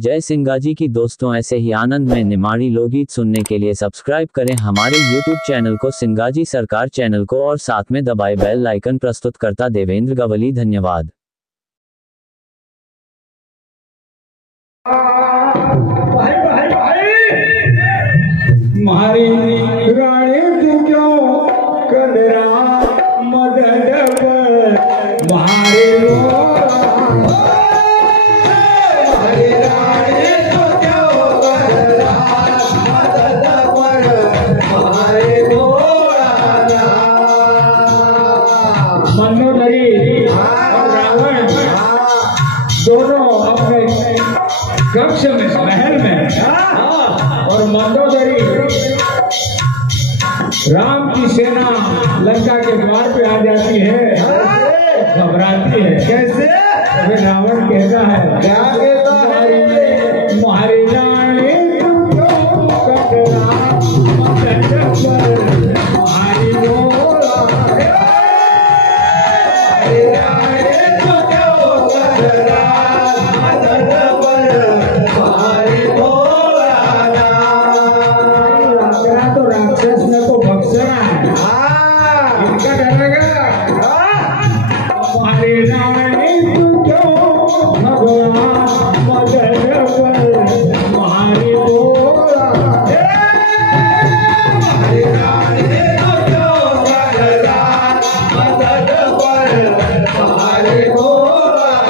जय सिंगाजी की दोस्तों, ऐसे ही आनंद में निमाड़ी लोकगीत सुनने के लिए सब्सक्राइब करें हमारे YouTube चैनल को, सिंगाजी सरकार चैनल को, और साथ में दबाए बेल आइकन। प्रस्तुतकर्ता देवेंद्र गवली। धन्यवाद। भाई भाई भाई, मारी रानी तू क्यों कदरा मदद पर मारे मनोदरी और रावण दोनों अपने कक्ष में, महल में, और मंदोदरी राम की सेना लंका के द्वार पे आ जाती है, घबराती है। कैसे? अभी रावण कहता है, क्या कहता है? तुम्हारी रानी तो राक्षस ने को भक्षण है, इनका डरेगा। हमारी रानी तू क्यों भगवान मदद पर हमारी बोला, हमारी रानी तू क्यों भगवान मदद पर हमारी बोला,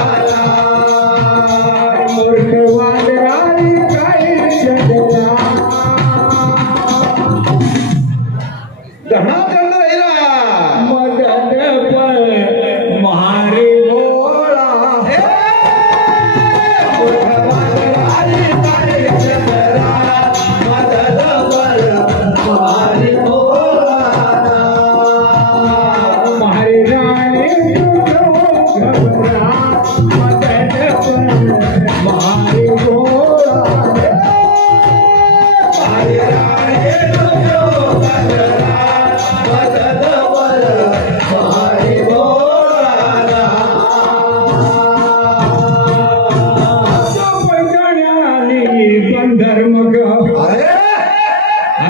मूर्खवाद रानी काई चला कहाँ चल रहा मदद पर मारे बोला, मदद पर मारे बोला, हमारी रानी घबरा मदद पर मारे बोला, हमारी रानी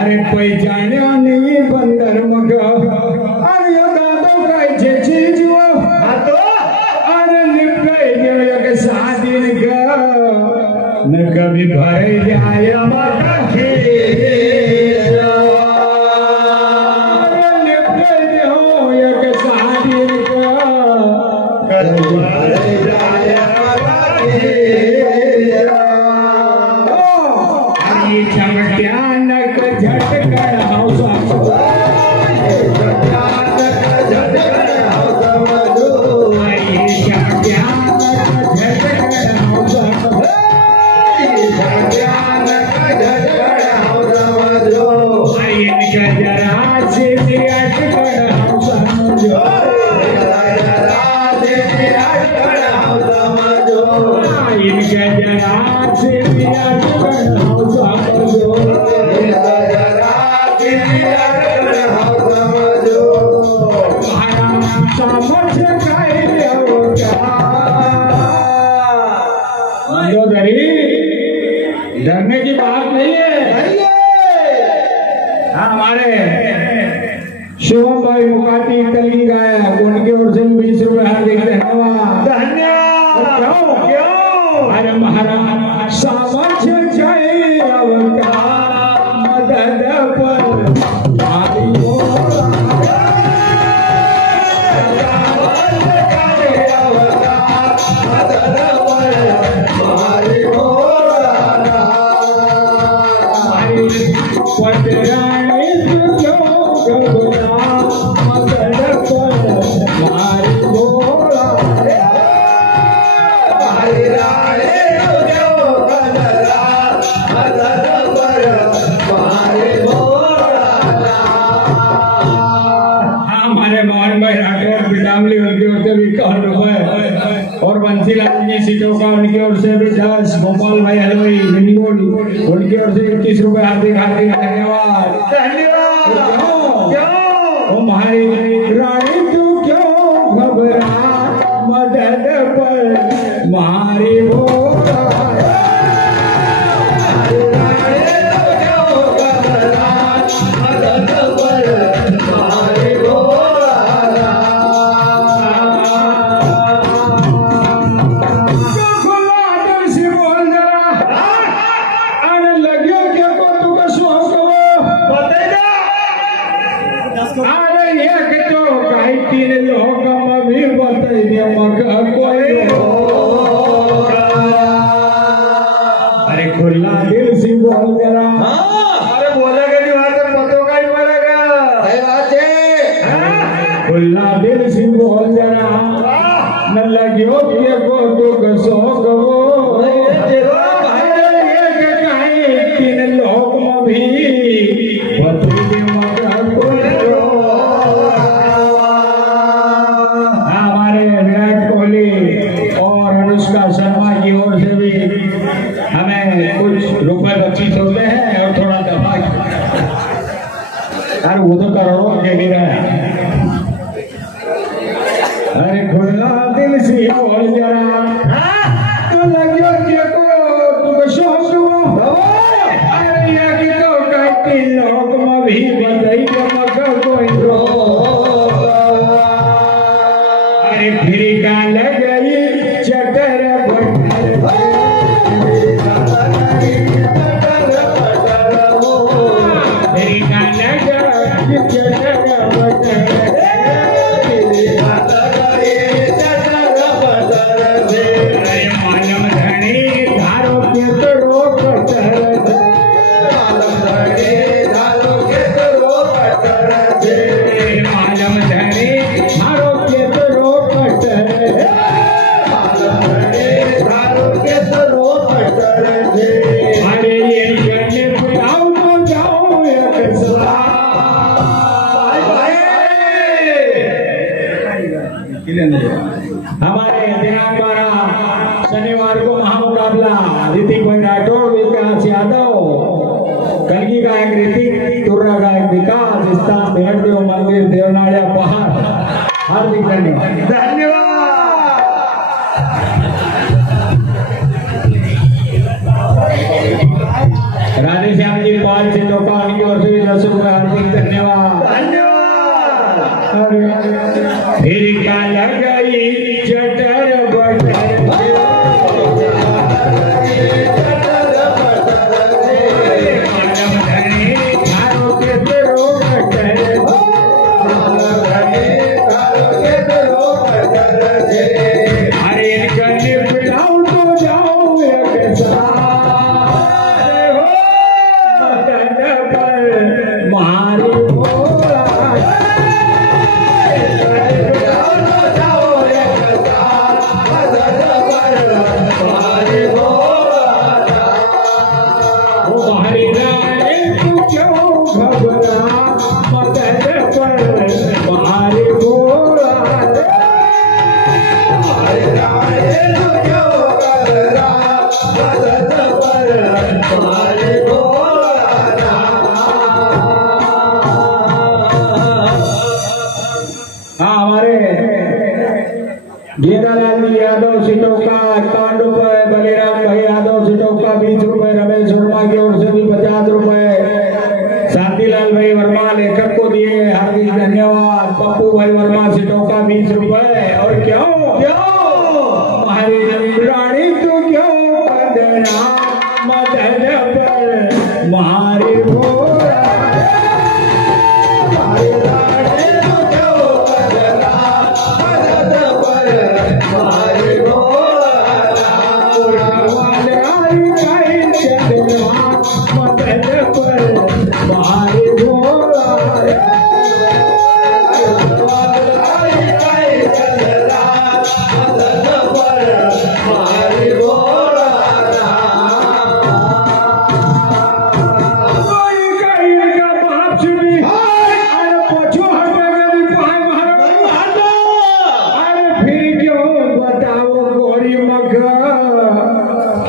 अरे पैजाण्यानी बंदर मग, अरे दादो काय चीज वो अरे निपटाई एक शादी न कभी भर जाए डरने की बात नहीं है। हमारे शिवम भाई मुकाती कली गए, उनकी ओर से 20 रुपए हार्दिक धन्यवाद। धन्यवाद। क्यों? अरे महाराज सामर्थ्य चाहिए अवतार मदद पर और बंसीलाल जी सीटों का उनकी ओर से भी 10, गोपाल भाई हलवाई हिंदोल उनकी ओर से 21 रुपए हार्दिक हार्दिक धन्यवाद। हमारी रानी तू क्यों घबरा मदद पर मारी बोला, अरे खुला दिल से बोल जरा। अरे बोला कभी बात पतो का ही पड़ेगा। सही बात है। खुला दिल से बोल जरा न लगियो ये को तो कसो कहो तीन लोक में भी बदली मगर हमारे विराट कोहली और अनुष्का शर्मा की ओर से भी हमें कुछ रुपए बख्शीश होते हैं और थोड़ा दफा। अरे वो तो करोड़ों के गिर है। अरे खुला दिल से बोल जरा तो लगियो कि को तू शौक अरे या कि तो कहती लोग में भी बधाई चमक कोई रो अरे फिर का लगई चटर बटर फिर का लगई चटर बटर हमारे दिनांक 12 शनिवार को महामुकाबला ऋतिक भाई राठौर विकास यादव कलगी गायक ऋतिक तुर्रा गायक विकास स्थान भेड़देव मंदिर देवनाड़िया पहाड़। हार्दिक धन्यवाद। राधे श्याम जी पाल से टोका उनकी ओर से भी दर्शकों का हार्दिक धन्यवाद। फिर का लगई चटर बटर अरे गले पिलाऊ तो जाओ मारी घेरालाल यादव सिटोका 51 रुपए, बलिराम भाई यादव सिटोका 20 रुपए, रमेश वर्मा की ओर से भी 50 रुपए, शांतिलाल भाई वर्मा लेखक को दिए हार्दिक धन्यवाद। पप्पू भाई वर्मा सिटोका 20 रुपए। और क्यों हमारी रानी तू क्यों बदना मदद पर मारी भोरा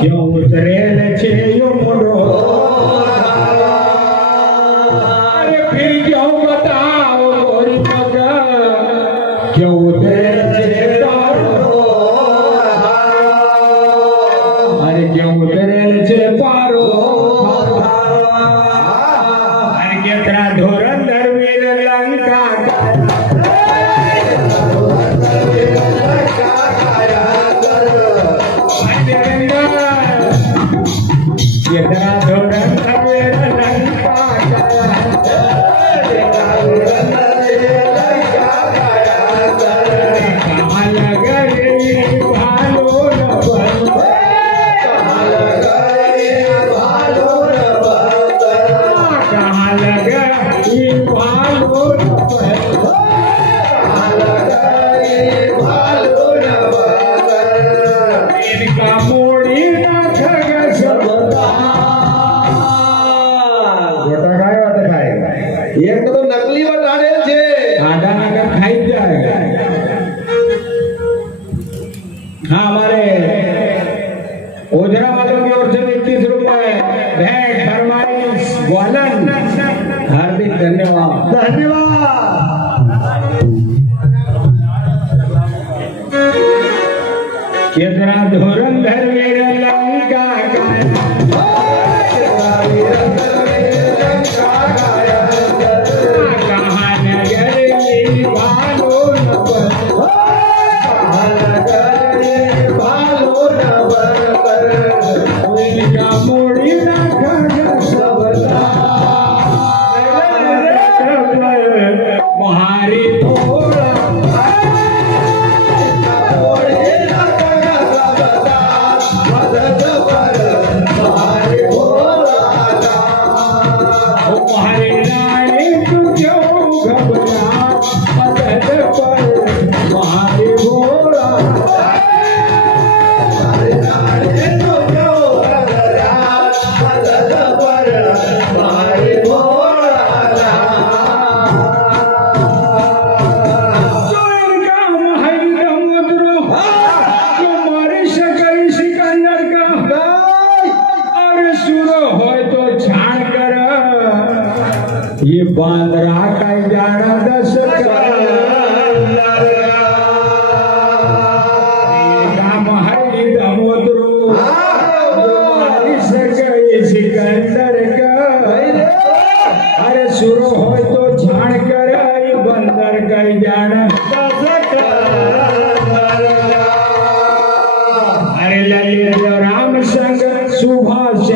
क्यों उतरेल छे यो मोड़ो अरे फिर क्यों बताओ गोरी मगा क्यों उतरेल छे तारो अरे क्यों उतरेल छे पारो अरे केतरा धोरंधर वीर लंका केतरा धोरंधर वीर लंका ये बांद्रा का जाना दस काम हरि दमोदरो सिकंदर का अरे शुरू हो तो छाण कर ये बंदर का जाना अरे ललित राम संग सुभाष